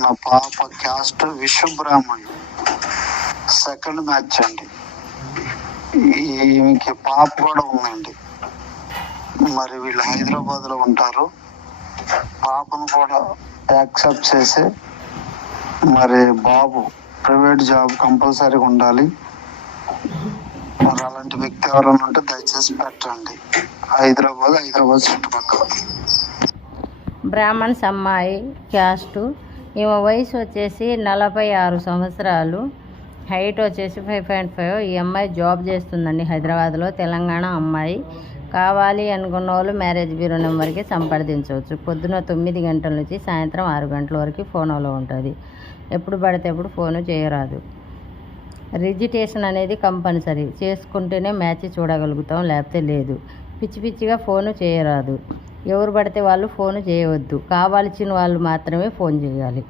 నా పాప caste Vishwabrahmin. Second match అండి. ఈమెకి పాప కూడా ఉందండి. మరి వీళ్ళు హైదరాబాద్ లో ఉంటారు. పాపను కూడా యాక్సెప్ట్ చేసి మరి బాబు ప్రైవేట్ జాబ్ కంపల్సరీగా ఉండాలి. మరి అలాంటి వ్యక్తి ఎవరైనా ఉంటే దయచేసి పెట్టండి. హైదరాబాద్ చుట్టుపక్కల. బ్రాహ్మణ్స్ అమ్మాయి క్యాస్టు. ఈమె వయసు వచ్చేసి 46 సంవత్సరాలు. హైట్ వచ్చేసి 5.5. ఈ అమ్మాయి జాబ్ చేస్తుందండి హైదరాబాద్లో. తెలంగాణ అమ్మాయి. కావాలి అనుకున్న వాళ్ళు మ్యారేజ్ బ్యూరో నెంబర్కి సంప్రదించవచ్చు. పొద్దున 9 గంటల నుంచి సాయంత్రం 6 గంటల వరకు ఫోన్లో ఉంటుంది. ఎప్పుడు పడితే ఎప్పుడు ఫోను చేయరాదు. రిజిస్ట్రేషన్ అనేది కంపల్సరీ. చేసుకుంటేనే మ్యాచ్ చూడగలుగుతాం, లేకపోతే లేదు. పిచ్చి పిచ్చిగా ఫోను చేయరాదు. ఎవరు పడితే వాళ్ళు ఫోను చేయవద్దు. కావాల్సిన వాళ్ళు మాత్రమే ఫోన్ చేయాలి.